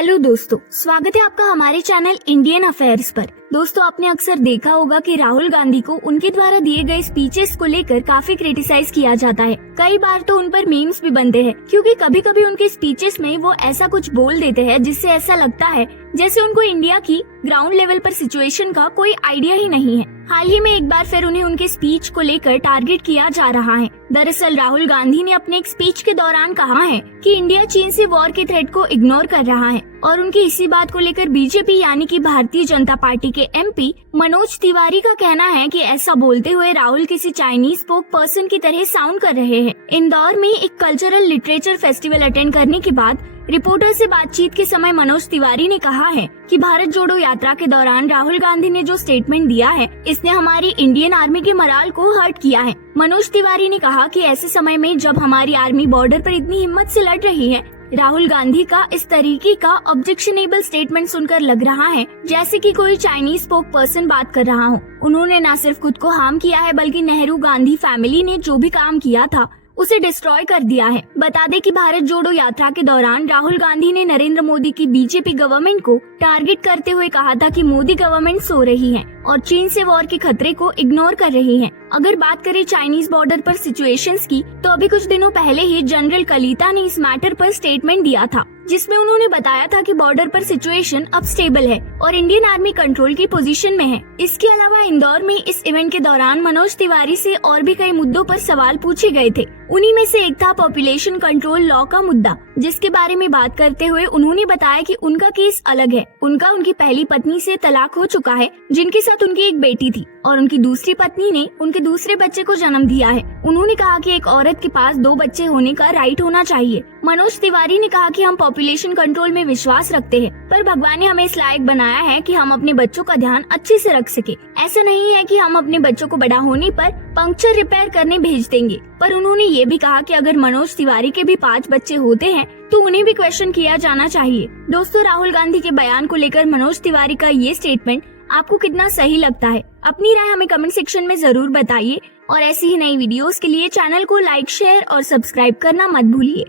Hello दोस्तों, स्वागत है आपका हमारे चैनल इंडियन अफेयर्स पर। दोस्तों, आपने अक्सर देखा होगा कि राहुल गांधी को उनके द्वारा दिए गए स्पीचेस को लेकर काफी क्रिटिसाइज किया जाता है। कई बार तो उन पर मीम्स भी बनते हैं, क्योंकि कभी कभी उनके स्पीचेस में वो ऐसा कुछ बोल देते हैं जिससे ऐसा लगता है जैसे उनको इंडिया की ग्राउंड लेवल पर सिचुएशन का कोई आइडिया ही नहीं है। हाल ही में एक बार फिर उन्हें उनके स्पीच को लेकर टारगेट किया जा रहा है। दरअसल राहुल गांधी ने अपने एक स्पीच के दौरान कहा है कि इंडिया चीन से वॉर के थ्रेट को इग्नोर कर रहा है और उनकी इसी बात को लेकर बीजेपी यानी कि भारतीय जनता पार्टी के एमपी मनोज तिवारी का कहना है कि ऐसा बोलते हुए राहुल किसी चाइनीज स्पोक पर्सन की तरह साउंड कर रहे हैं। इंदौर में एक कल्चरल लिटरेचर फेस्टिवल अटेंड करने के बाद रिपोर्टर से बातचीत के समय मनोज तिवारी ने कहा है कि भारत जोड़ो यात्रा के दौरान राहुल गांधी ने जो स्टेटमेंट दिया है, इसने हमारी इंडियन आर्मी के मोराल को हर्ट किया है। मनोज तिवारी ने कहा कि ऐसे समय में जब हमारी आर्मी बॉर्डर पर इतनी हिम्मत से लड़ रही है, राहुल गांधी का इस तरीके का ऑब्जेक्शनेबल स्टेटमेंट सुनकर लग रहा है जैसे कि कोई चाइनीज स्पोक पर्सन बात कर रहा हो। उन्होंने न सिर्फ खुद को हार्म किया है, बल्कि नेहरू गांधी फैमिली ने जो भी काम किया था उसे डिस्ट्रॉय कर दिया है। बता दें कि भारत जोड़ो यात्रा के दौरान राहुल गांधी ने नरेंद्र मोदी की बीजेपी गवर्नमेंट को टारगेट करते हुए कहा था कि मोदी गवर्नमेंट सो रही है और चीन से वॉर के खतरे को इग्नोर कर रही है। अगर बात करें चाइनीज बॉर्डर पर सिचुएशंस की, तो अभी कुछ दिनों पहले ही जनरल कलीता ने इस मैटर पर स्टेटमेंट दिया था, जिसमें उन्होंने बताया था कि बॉर्डर पर सिचुएशन अब स्टेबल है और इंडियन आर्मी कंट्रोल की पोजीशन में है। इसके अलावा इंदौर में इस इवेंट के दौरान मनोज तिवारी से और भी कई मुद्दों पर सवाल पूछे गए थे। उन्हीं में से एक था पॉपुलेशन कंट्रोल लॉ का मुद्दा, जिसके बारे में बात करते हुए उन्होंने बताया कि उनका केस अलग है। उनकी पहली पत्नी से तलाक हो चुका है, जिनके साथ उनकी एक बेटी थी, और उनकी दूसरी पत्नी ने उनके दूसरे बच्चे को जन्म दिया है। उन्होंने कहा कि एक औरत के पास 2 बच्चे होने का राइट होना चाहिए। मनोज तिवारी ने कहा कि हम पॉपुलेशन कंट्रोल में विश्वास रखते हैं, पर भगवान ने हमें इस लायक बनाया है कि हम अपने बच्चों का ध्यान अच्छे से रख सके। ऐसा नहीं है कि हम अपने बच्चों को बड़ा होने पर पंक्चर रिपेयर करने भेज देंगे। पर उन्होंने ये भी कहा कि अगर मनोज तिवारी के भी 5 बच्चे होते हैं तो उन्हें भी क्वेश्चन किया जाना चाहिए। दोस्तों, राहुल गांधी के बयान को लेकर मनोज तिवारी का ये स्टेटमेंट आपको कितना सही लगता है? अपनी राय हमें कमेंट सेक्शन में जरूर बताइए और ऐसी ही नई वीडियोस के लिए चैनल को लाइक, शेयर और सब्सक्राइब करना मत भूलिए।